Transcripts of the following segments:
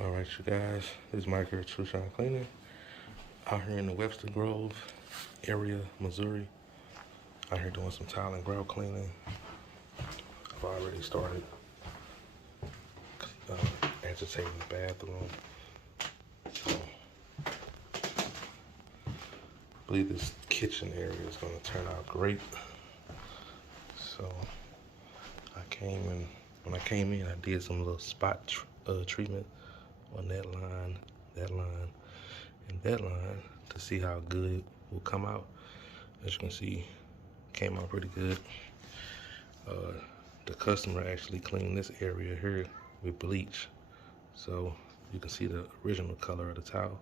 Alright, you guys, this is Mike here at Trushine Cleaning, out here in the Webster Grove area, Missouri. Out here doing some tile and grout cleaning. I've already started agitating the bathroom. I believe this kitchen area is going to turn out great. So when I came in, I did some little spot treatment on that line, and that line to see how good it will come out. As you can see, came out pretty good. The customer actually cleaned this area here with bleach, so you can see the original color of the towel,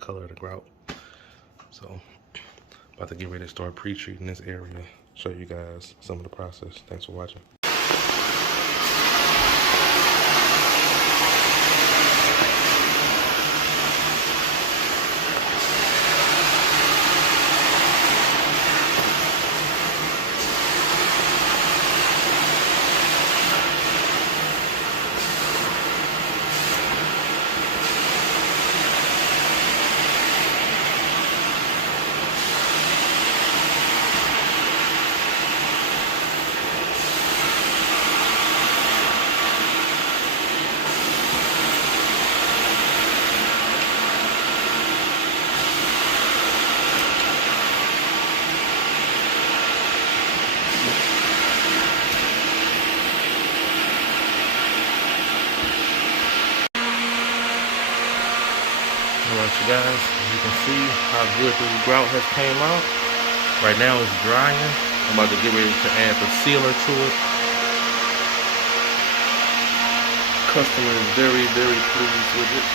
color of the grout. So about to get ready to start pre-treating this area, show you guys some of the process. Thanks for watching. Alright, you guys, you can see how good the grout has came out. Right now it's drying. I'm about to get ready to add the sealer to it. Customer is very, very pleased with it.